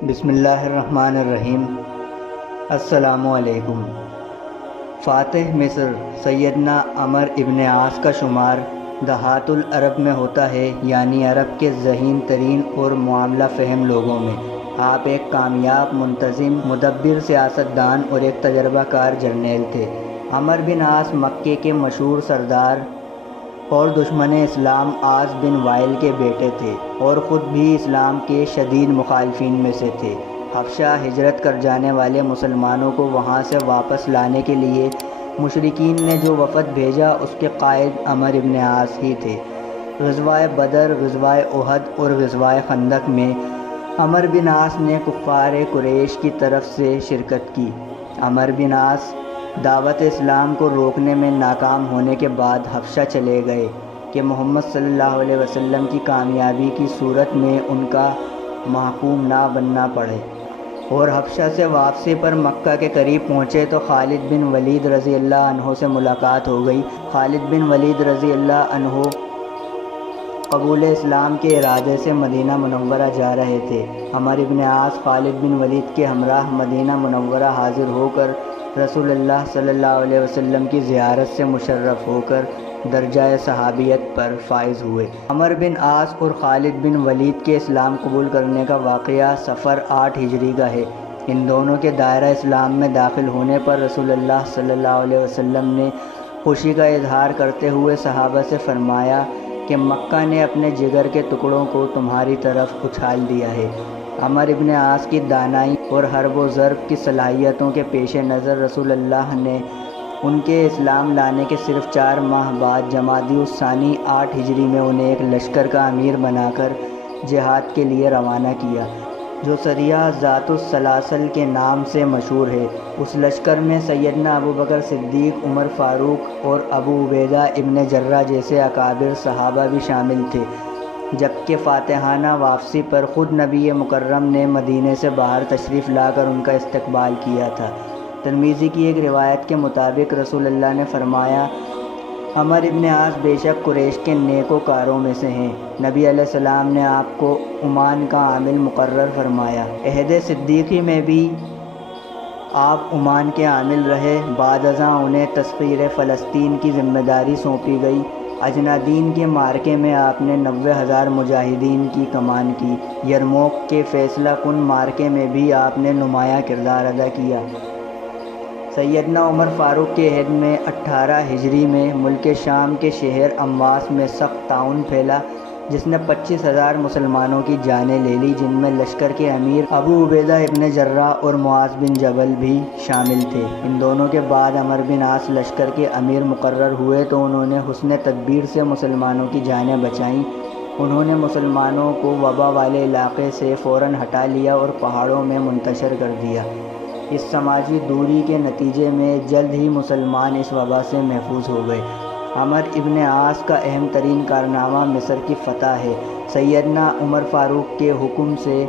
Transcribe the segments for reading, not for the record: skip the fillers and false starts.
بسم اللہ الرحمن الرحیم۔ السلام علیکم۔ فاتح مصر سیدنا عمر ابن عاص کا شمار دہات العرب میں ہوتا ہے، یعنی عرب کے ذہین ترین اور معاملہ فہم لوگوں میں۔ آپ ایک کامیاب، منتظم، مدبر سیاستدان اور ایک تجربہ کار جرنیل تھے۔ عمر بن عاص مکے کے مشہور سردار اور دشمن اسلام عاص بن وائل کے بیٹے تھے اور خود بھی اسلام کے شدید مخالفین میں سے تھے۔ حبشہ ہجرت کر جانے والے مسلمانوں کو وہاں سے واپس لانے کے لیے مشرکین نے جو وفد بھیجا، اس کے قائد عمر بن عاص ہی تھے۔ غزوہ بدر، غزوہ احد اور غزوہ خندق میں عمر بن عاص نے کفار قریش کی طرف سے شرکت کی۔ عمر بن عاص دعوت اسلام کو روکنے میں ناکام ہونے کے بعد حبشہ چلے گئے کہ محمد صلی اللہ علیہ وسلم کی کامیابی کی صورت میں ان کا محکوم نہ بننا پڑے، اور حبشہ سے واپسی پر مکہ کے قریب پہنچے تو خالد بن ولید رضی اللہ عنہ سے ملاقات ہو گئی۔ خالد بن ولید رضی اللہ عنہ قبول اسلام کے ارادے سے مدینہ منورہ جا رہے تھے۔ عمر بن عاص خالد بن ولید کے ہمراہ مدینہ منورہ حاضر ہو کر رسول اللہ صلی اللہ علیہ وسلم کی زیارت سے مشرف ہو کر درجہ صحابیت پر فائز ہوئے۔ عمر بن عاص اور خالد بن ولید کے اسلام قبول کرنے کا واقعہ صفر 8 ہجری کا ہے۔ ان دونوں کے دائرہ اسلام میں داخل ہونے پر رسول اللہ صلی اللہ علیہ وسلم نے خوشی کا اظہار کرتے ہوئے صحابہ سے فرمایا کہ مکہ نے اپنے جگر کے ٹکڑوں کو تمہاری طرف اچھال دیا ہے۔ عمر بن عاص کی دانائی اور حرب و ضرب کی صلاحیتوں کے پیش نظر رسول اللہ نے ان کے اسلام لانے کے صرف 4 ماہ بعد جمادی الثانی 8 ہجری میں انہیں ایک لشکر کا امیر بنا کر جہاد کے لیے روانہ کیا، جو سریہ ذات السلاسل کے نام سے مشہور ہے۔ اس لشکر میں سیدنا ابو بکر صدیق، عمر فاروق اور ابو عبیدہ ابن جرہ جیسے اکابر صحابہ بھی شامل تھے، جبکہ فاتحانہ واپسی پر خود نبی مکرم نے مدینے سے باہر تشریف لا کر ان کا استقبال کیا تھا۔ ترمذی کی ایک روایت کے مطابق رسول اللہ نے فرمایا، عمر بن عاص بے شک قریش کے نیک وکاروں میں سے ہیں۔ نبی علیہ السلام نے آپ کو عمان کا عامل مقرر فرمایا۔ عہد صدیقی میں بھی آپ عمان کے عامل رہے۔ بعد ازاں انہیں تسخیر فلسطین کی ذمہ داری سونپی گئی۔ اجنادین کے معرکے میں آپ نے 90,000 مجاہدین کی کمان کی۔ یرموک کے فیصلہ کن معرکے میں بھی آپ نے نمایاں کردار ادا کیا۔ سیدنا عمر فاروق کے عہد میں 18 ہجری میں ملک شام کے شہر امواس میں سخت طاعون پھیلا، جس نے 25,000 مسلمانوں کی جانیں لے لی، جن میں لشکر کے امیر ابو عبیدہ ابن جرہ اور معاذ بن جبل بھی شامل تھے۔ ان دونوں کے بعد عمر بن عاص لشکر کے امیر مقرر ہوئے تو انہوں نے حسن تدبیر سے مسلمانوں کی جانیں بچائیں۔ انہوں نے مسلمانوں کو وبا والے علاقے سے فوراً ہٹا لیا اور پہاڑوں میں منتشر کر دیا۔ اس سماجی دوری کے نتیجے میں جلد ہی مسلمان اس وبا سے محفوظ ہو گئے۔ عمر ابن عاص کا اہم ترین کارنامہ مصر کی فتح ہے۔ سیدنا عمر فاروق کے حکم سے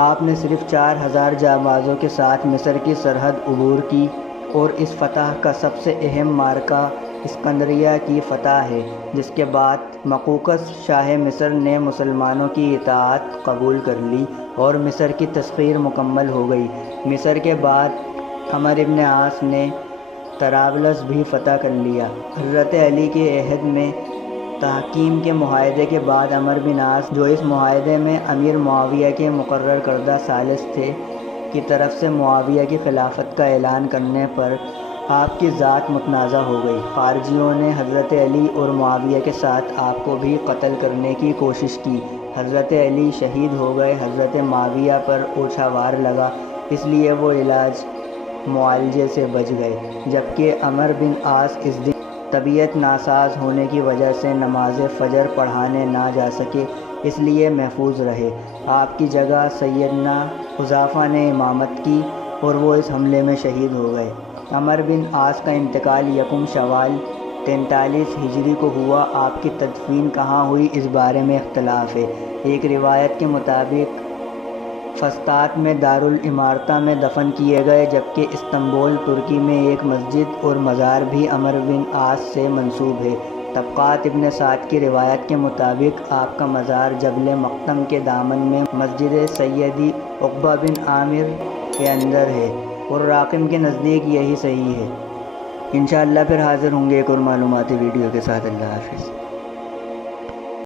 آپ نے صرف 4,000 جانبازوں کے ساتھ مصر کی سرحد عبور کی، اور اس فتح کا سب سے اہم معرکہ اسکندریہ کی فتح ہے، جس کے بعد مقوقس شاہ مصر نے مسلمانوں کی اطاعت قبول کر لی اور مصر کی تسخیر مکمل ہو گئی۔ مصر کے بعد عمر ابن عاص نے طرابلس بھی فتح کر لیا۔ حضرت علی کے عہد میں تحکیم کے معاہدے کے بعد عمر بن عاص، جو اس معاہدے میں امیر معاویہ کے مقرر کردہ ثالث تھے، کی طرف سے معاویہ کی خلافت کا اعلان کرنے پر آپ کی ذات متنازع ہو گئی۔ خارجیوں نے حضرت علی اور معاویہ کے ساتھ آپ کو بھی قتل کرنے کی کوشش کی۔ حضرت علی شہید ہو گئے۔ حضرت معاویہ پر اوچھا وار لگا، اس لیے وہ علاج معالجے سے بچ گئے، جبکہ عمر بن عاص اس دن طبیعت ناساز ہونے کی وجہ سے نماز فجر پڑھانے نہ جا سکے، اس لیے محفوظ رہے۔ آپ کی جگہ سیدنا حذیفہ نے امامت کی اور وہ اس حملے میں شہید ہو گئے۔ عمر بن عاص کا انتقال یکم شوال 43 ہجری کو ہوا۔ آپ کی تدفین کہاں ہوئی، اس بارے میں اختلاف ہے۔ ایک روایت کے مطابق فسطاط میں دارالامارتہ میں دفن کیے گئے، جبکہ استنبول ترکی میں ایک مسجد اور مزار بھی عمر بن عاص سے منسوب ہے۔ طبقات ابن سعد کی روایت کے مطابق آپ کا مزار جبل مقطم کے دامن میں مسجد سیدی عقبہ بن عامر کے اندر ہے اور راقم کے نزدیک یہی صحیح ہے۔ انشاءاللہ پھر حاضر ہوں گے ایک اور معلوماتی ویڈیو کے ساتھ۔ اللہ حافظ۔